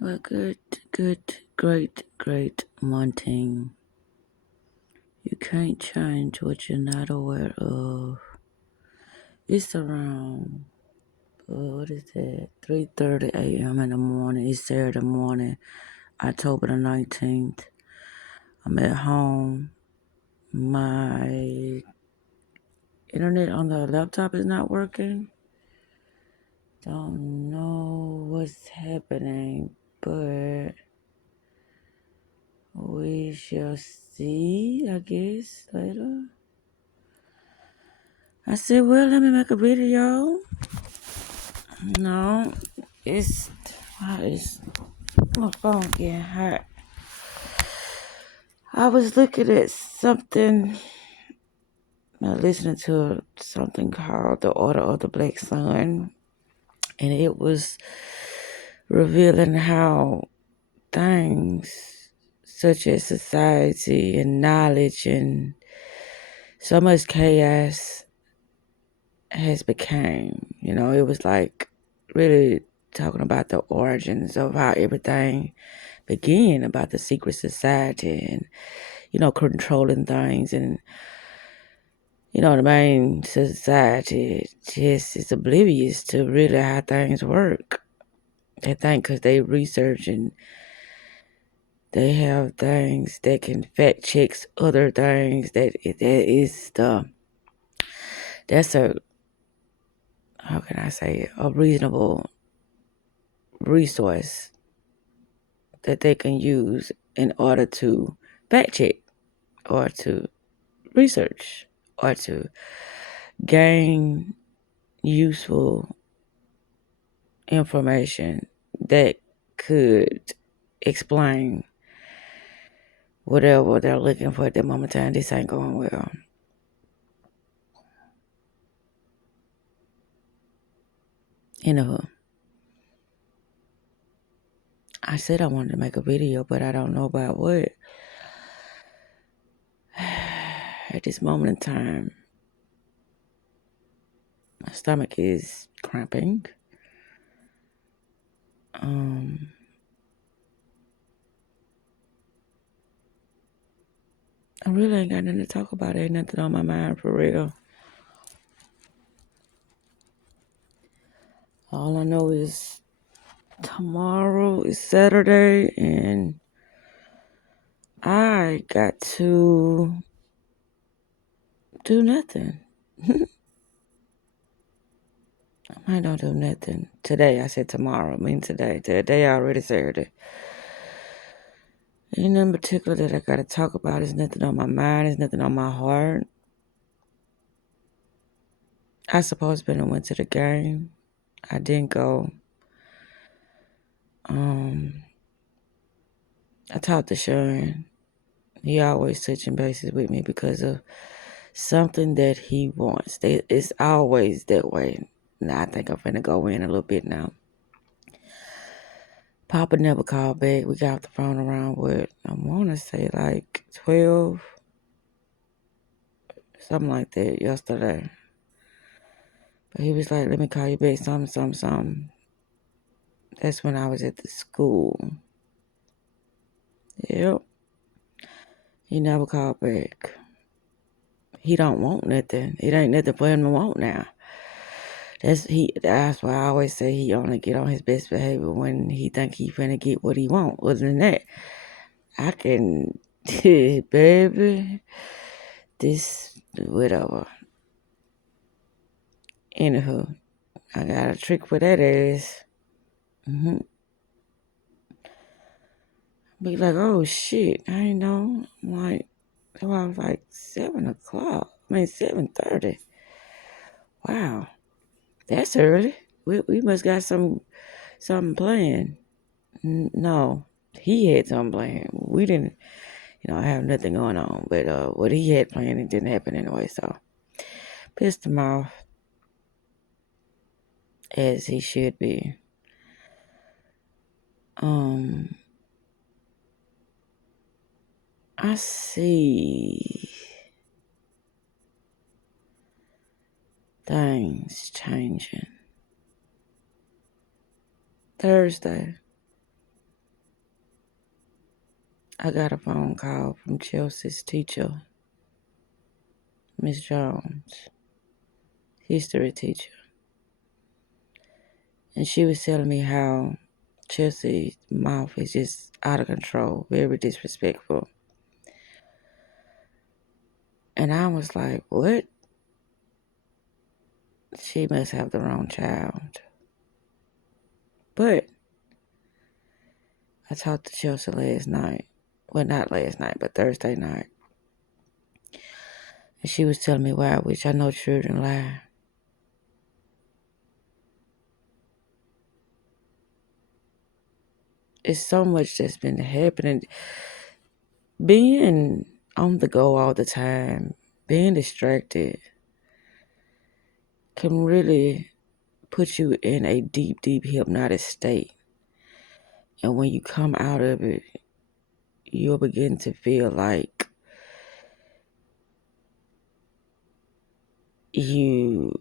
Well, great morning. You can't change what you're not aware of. It's around, what is that, 3:30 a.m. in the morning. It's Saturday morning, October the 19th. I'm at home. My internet on the laptop is not working. Don't know what's happening, but we shall see, I guess, later. I said, well, let me make a video. No, it's why is my phone getting hot? I was looking at something, listening to something called The Order of the Black Sun, and it was revealing how things such as society and knowledge and so much chaos has become. It was like really talking about the origins of how everything began, about the secret society and, controlling things. And, the main society just is oblivious to really how things work. They think because they research and they have things that can fact checks other things that's a, how can I say it, a reasonable resource that they can use in order to fact check or to research or to gain useful information that could explain whatever they're looking for at that moment in time. This ain't going well. Anywho, I said I wanted to make a video, but I don't know about what. At this moment in time, my stomach is cramping. I really ain't got nothing to talk about. Ain't nothing on my mind for real. All I know is tomorrow is Saturday and I got to do nothing. I might not do nothing today. I said tomorrow. I mean today. Today already Saturday. Ain't nothing particular that I gotta talk about. There's nothing on my mind. There's nothing on my heart. I supposed to went to the game. I didn't go. I talked to Sean. He always touching bases with me because of something that he wants. It's always that way. Now I think I'm finna go in a little bit now. Papa never called back. We got off the phone around what I want to say like 12, something like that yesterday. But he was like, "Let me call you back." Something. That's when I was at the school. Yep. He never called back. He don't want nothing. It ain't nothing for him to want now. That's why I always say he only get on his best behavior when he think he finna get what he want. Other than that, I can baby, this whatever. Anywho, I got a trick for that ass. Be like, oh shit, I ain't know. I'm like, I was like 7 o'clock. 7:30. Wow, that's early. We must got something playing. No, he had something playing. We didn't, have nothing going on. But what he had planned, it didn't happen anyway. So pissed him off, as he should be. I see things changing. Thursday, I got a phone call from Chelsea's teacher, Miss Jones, history teacher. And she was telling me how Chelsea's mouth is just out of control, very disrespectful. And I was like, what? She must have the wrong child. But I talked to Chelsea last night. Well, not last night, but Thursday night. And she was telling me why, which I know children lie. It's so much that's been happening. Being on the go all the time, being distracted, can really put you in a deep, deep hypnotic state. And when you come out of it, you'll begin to feel like you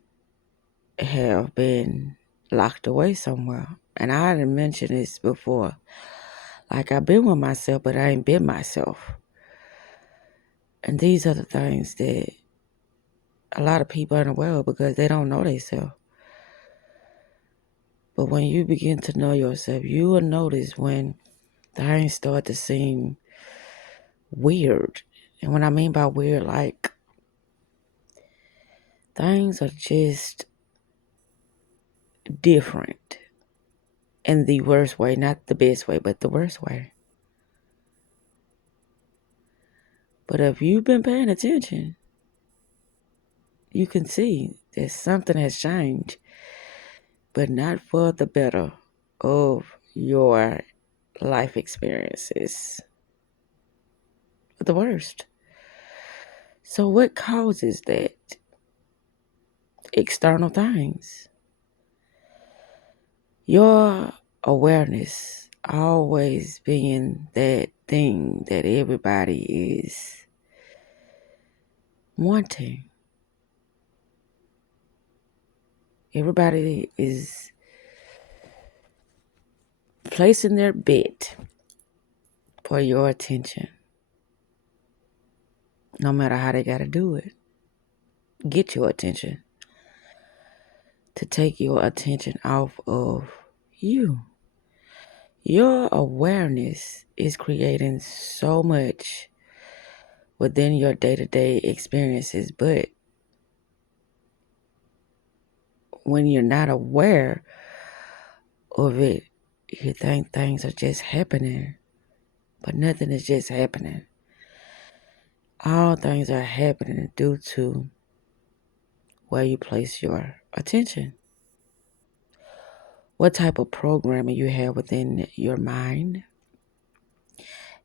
have been locked away somewhere. And I didn't mention this before. Like, I've been with myself, but I ain't been myself. And these are the things that a lot of people aren't aware of because they don't know themselves. But when you begin to know yourself, you will notice when things start to seem weird. And what I mean by weird, like, things are just different in the worst way, not the best way, but the worst way. But if you've been paying attention, you can see that something has changed, but not for the better of your life experiences. For the worst. So what causes that? External things. Your awareness always being that thing that everybody is wanting. Everybody is placing their bet for your attention. No matter how they got to do it. Get your attention. To take your attention off of you. Your awareness is creating so much within your day-to-day experiences, but when you're not aware of it, you think things are just happening, but nothing is just happening. All things are happening due to where you place your attention. What type of programming you have within your mind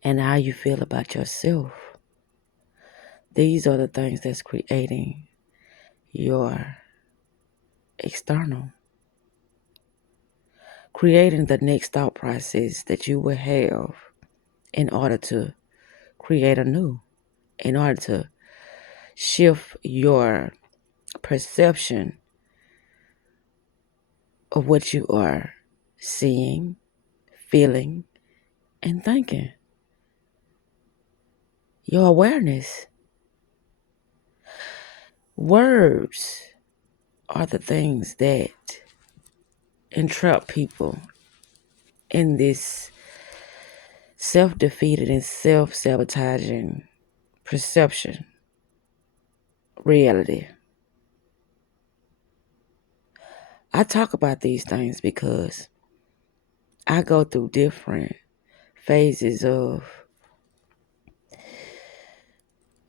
and how you feel about yourself. These are the things that's creating your external. Creating the next thought process that you will have in order to create a new, in order to shift your perception of what you are seeing, feeling, and thinking. Your awareness. Words are the things that entrap people in this self-defeated and self-sabotaging perception reality. I talk about these things because I go through different phases of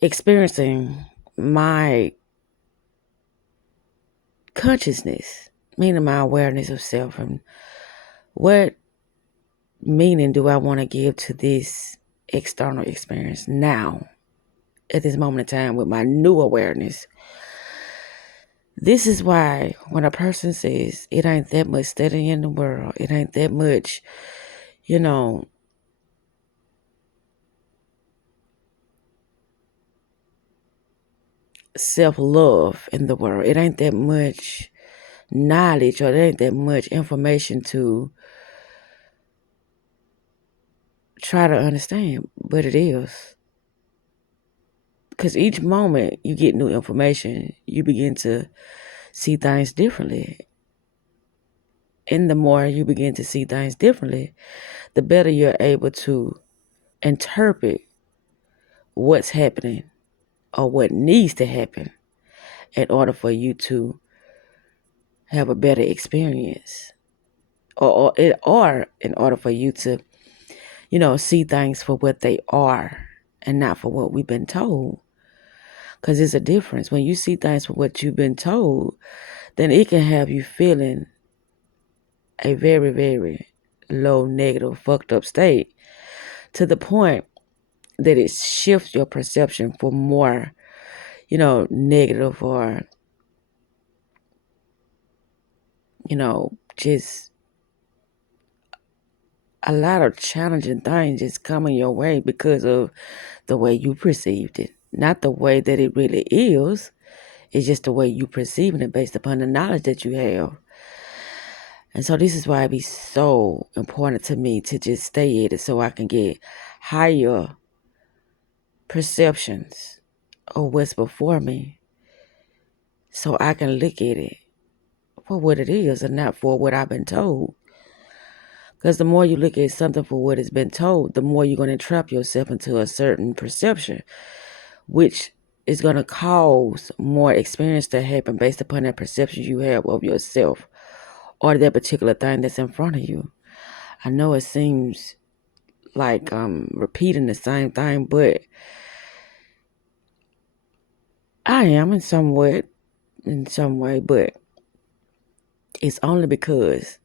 experiencing my consciousness, meaning my awareness of self, and what meaning do I want to give to this external experience now, at this moment in time, with my new awareness. This is why when a person says it ain't that much studying in the world, it ain't that much, self-love in the world, it ain't that much knowledge, or it ain't that much information to try to understand, but it is. Because each moment you get new information, you begin to see things differently. And the more you begin to see things differently, the better you're able to interpret what's happening or what needs to happen in order for you to have a better experience, or in order for you to, see things for what they are and not for what we've been told. Because there's a difference. When you see things for what you've been told, then it can have you feeling a very, very low, negative, fucked up state, to the point that it shifts your perception for more, negative, or, just a lot of challenging things just coming your way because of the way you perceived it. Not the way that it really is. It's just the way you perceiving it based upon the knowledge that you have. And so this is why it be so important to me to just stay at it so I can get higher perceptions of what's before me, so I can look at it for what it is and not for what I've been told. Because the more you look at something for what has been told, the more you're going to trap yourself into a certain perception, which is going to cause more experience to happen based upon that perception you have of yourself or that particular thing that's in front of you. I know it seems like I'm repeating the same thing, but I am in some way, but it's only because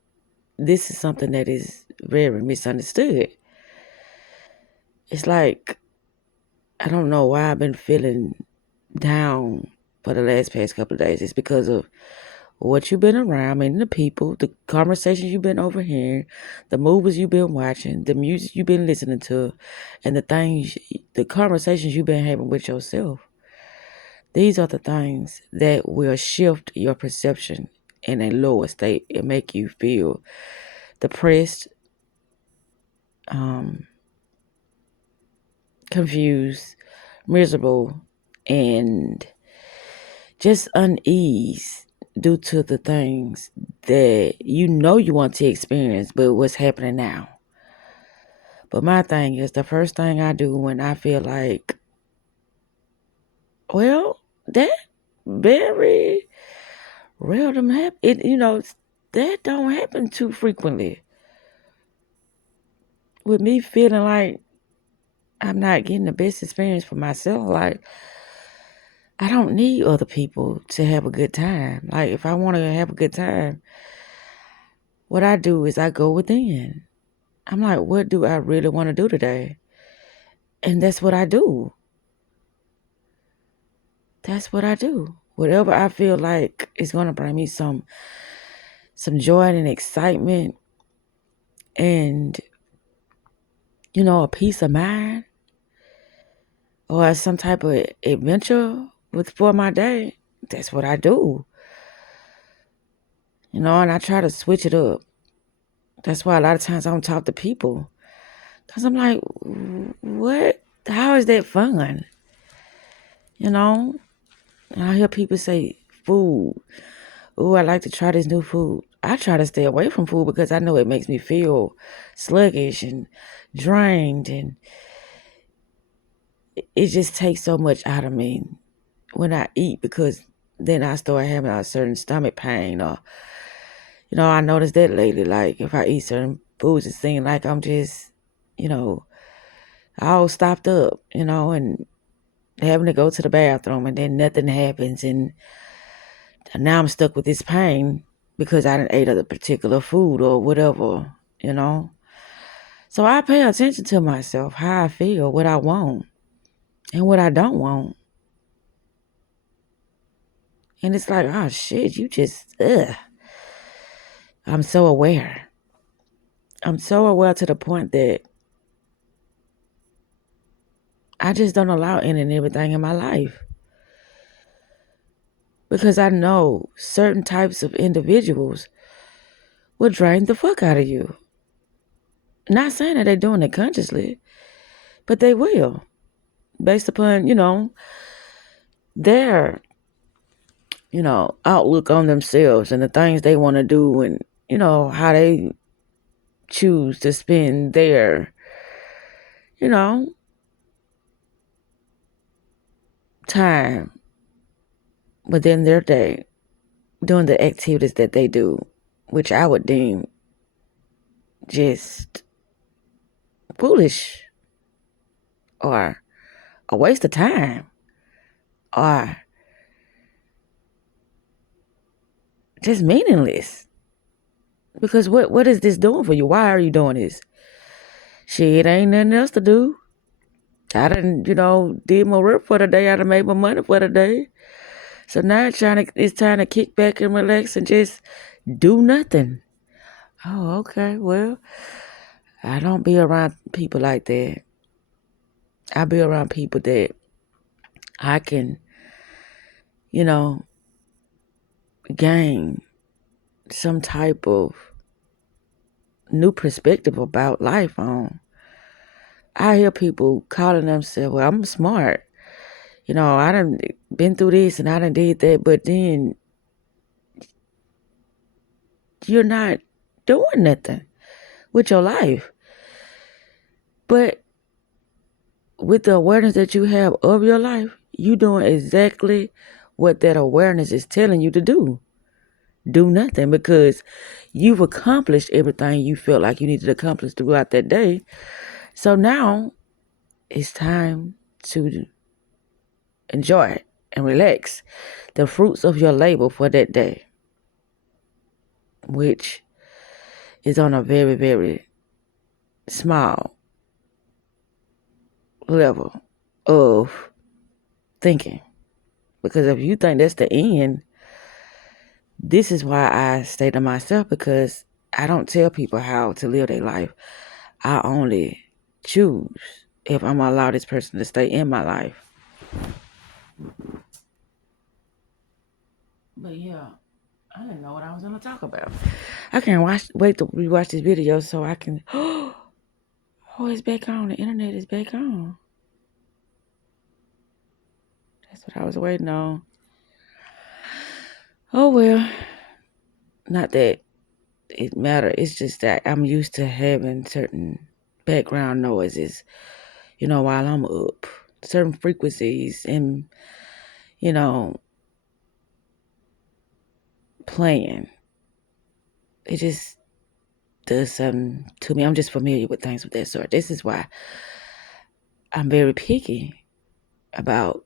this is something that is very misunderstood. It's like, I don't know why I've been feeling down for the last past couple of days. It's because of what you've been around, and the people, the conversations you've been overhearing, the movies you've been watching, the music you've been listening to, and the conversations you've been having with yourself. These are the things that will shift your perception in a lower state and make you feel depressed, confused, miserable, and just unease due to the things that you want to experience, but what's happening now. But my thing is, the first thing I do when I feel like, well, that very random happen, that don't happen too frequently. With me feeling like I'm not getting the best experience for myself, like, I don't need other people to have a good time. Like, if I want to have a good time, what I do is I go within. I'm like, what do I really want to do today? And that's what I do. That's what I do. Whatever I feel like is going to bring me some joy and excitement and, a peace of mind or some type of adventure for my day, that's what I do. And I try to switch it up. That's why a lot of times I don't talk to people. Because I'm like, what? How is that fun? And I hear people say food. Oh, I like to try this new food. I try to stay away from food because I know it makes me feel sluggish and drained, and it just takes so much out of me when I eat, because then I start having a certain stomach pain, or I noticed that lately. Like, if I eat certain foods, it seems like I'm just, all stopped up, and having to go to the bathroom, and then nothing happens, and now I'm stuck with this pain because I didn't ate a particular food or whatever, So I pay attention to myself, how I feel, what I want, and what I don't want. And it's like, oh shit, you just, ugh. I'm so aware. I'm so aware to the point that I just don't allow any and everything in my life. Because I know certain types of individuals will drain the fuck out of you. Not saying that they're doing it consciously, but they will, based upon, their, outlook on themselves and the things they want to do and, how they choose to spend their, you know, time within their day doing the activities that they do, which I would deem just foolish or a waste of time or just meaningless. Because what is this doing for you? Why are you doing this? Shit, ain't nothing else to do. I done, did my work for the day. I done made my money for the day. So now it's time to kick back and relax and just do nothing. Oh, okay. Well, I don't be around people like that. I be around people that I can, you know, gain some type of new perspective about life on. I hear people calling themselves, well, I'm smart. I done been through this and I done did that, but then you're not doing nothing with your life. But with the awareness that you have of your life, you doing exactly what that awareness is telling you to do. Do nothing, because you've accomplished everything you felt like you needed to accomplish throughout that day. So now it's time to enjoy and relax the fruits of your labor for that day, which is on a very, very small level of thinking. Because if you think that's the end, this is why I stay to myself, because I don't tell people how to live their life. I only choose if I'm going to allow this person to stay in my life. But yeah, I didn't know what I was going to talk about. I can't wait to rewatch this video so I can... Oh, it's back on. The internet is back on. That's what I was waiting on. Oh, well. Not that it matters. It's just that I'm used to having certain background noises, while I'm up. Certain frequencies and, playing. It just does something to me. I'm just familiar with things of that sort. This is why I'm very picky about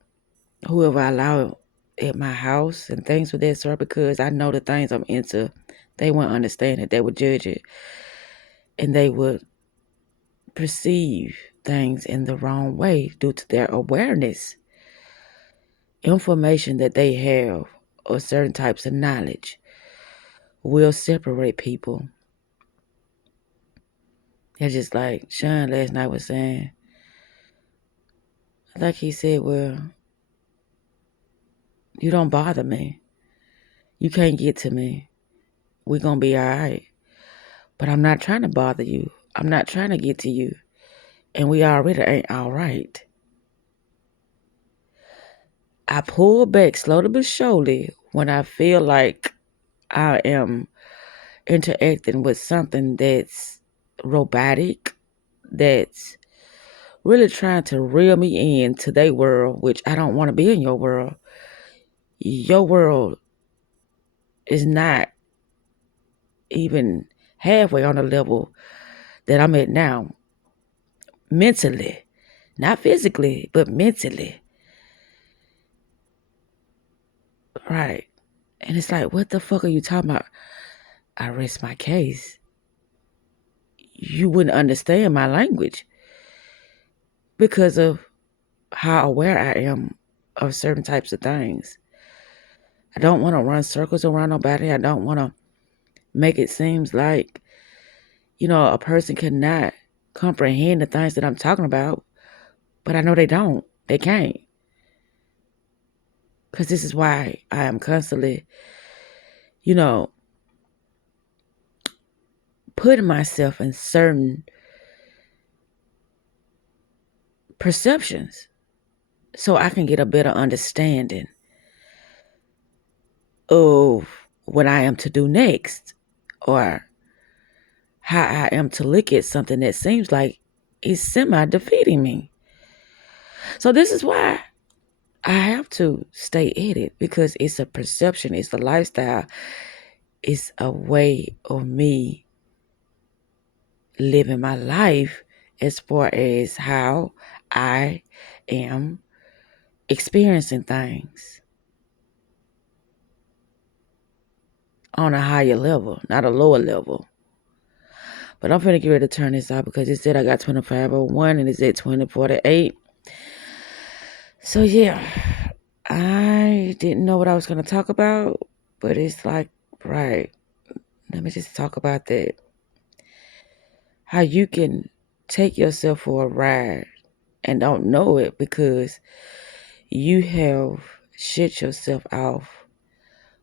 whoever I allow at my house and things of that sort, because I know the things I'm into, they won't understand it. They would judge it. And they would perceive things in the wrong way due to their awareness. Information that they have or certain types of knowledge will separate people. It's just like Sean last night was saying. Like he said, well, you don't bother me. You can't get to me. We're going to be all right. But I'm not trying to bother you. I'm not trying to get to you. And we already ain't all right. I pull back slowly but surely when I feel like I am interacting with something that's robotic, that's really trying to reel me into their world, which I don't want to be in your world. Your world is not even halfway on the level that I'm at now. Mentally. Not physically, but mentally. Right. And it's like, what the fuck are you talking about? I rest my case. You wouldn't understand my language because of how aware I am of certain types of things. I don't want to run circles around nobody. I don't want to make it seem like, a person cannot comprehend the things that I'm talking about. But I know they don't. They can't. Because this is why I am constantly, putting myself in certain perceptions so I can get a better understanding of what I am to do next, or how I am to look at something that seems like it's semi-defeating me. So this is why I have to stay at it, because it's a perception, it's a lifestyle, it's a way of me living my life as far as how I am experiencing things on a higher level, not a lower level. But I'm finna get ready to turn this off because it said I got 2501 and it's at 2048. So yeah, I didn't know what I was gonna talk about, but it's like, right, let me just talk about that. How you can take yourself for a ride and don't know it because you have shut yourself off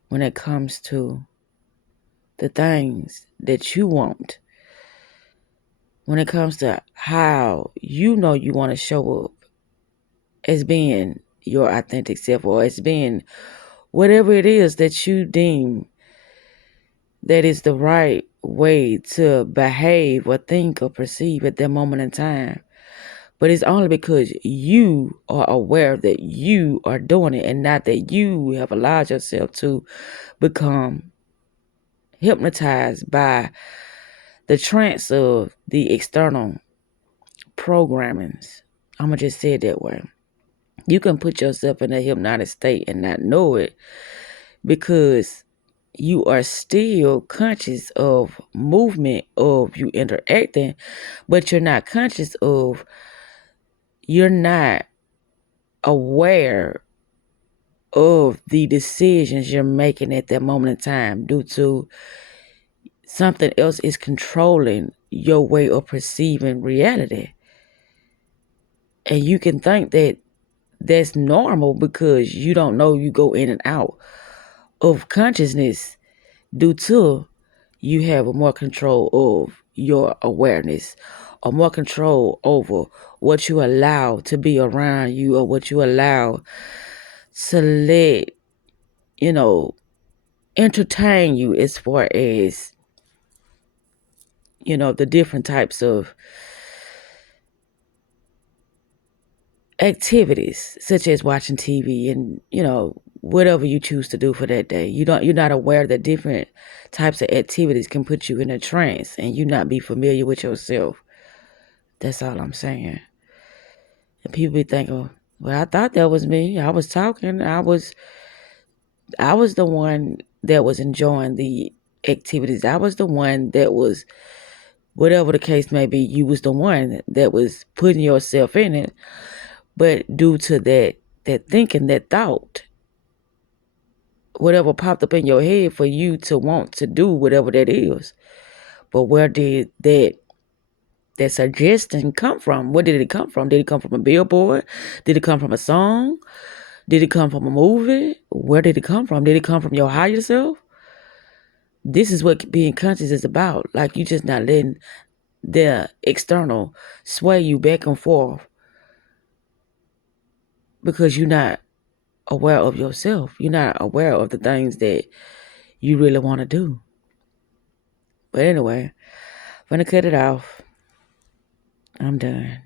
when it comes to the things that you want. When it comes to how you know you want to show up as being your authentic self, or as being whatever it is that you deem that is the right way to behave or think or perceive at that moment in time. But it's only because you are aware that you are doing it, and not that you have allowed yourself to become hypnotized by the trance of the external programmings. I'm going to just say it that way. You can put yourself in a hypnotic state and not know it because you are still conscious of movement, of you interacting, but you're not conscious of, you're not aware of the decisions you're making at that moment in time due to something else is controlling your way of perceiving reality. And you can think that that's normal because you don't know you go in and out of consciousness due to you have more control of your awareness, or more control over what you allow to be around you, or what you allow to let, entertain you, as far as, the different types of activities, such as watching TV and, whatever you choose to do for that day. You're not aware that different types of activities can put you in a trance and you not be familiar with yourself. That's all I'm saying. And people be thinking, well, I thought that was me. I was talking. I was the one that was enjoying the activities. I was the one that was, whatever the case may be, you was the one that was putting yourself in it. But due to that thinking, that thought, whatever popped up in your head for you to want to do whatever that is. But where did that suggestion come from? Where did it come from? Did it come from a billboard? Did it come from a song? Did it come from a movie? Where did it come from? Did it come from your higher self? This is what being conscious is about. Like, you just not letting the external sway you back and forth because you're not aware of yourself. You're not aware of the things that you really want to do. But anyway, I'm gonna cut it off. I'm done.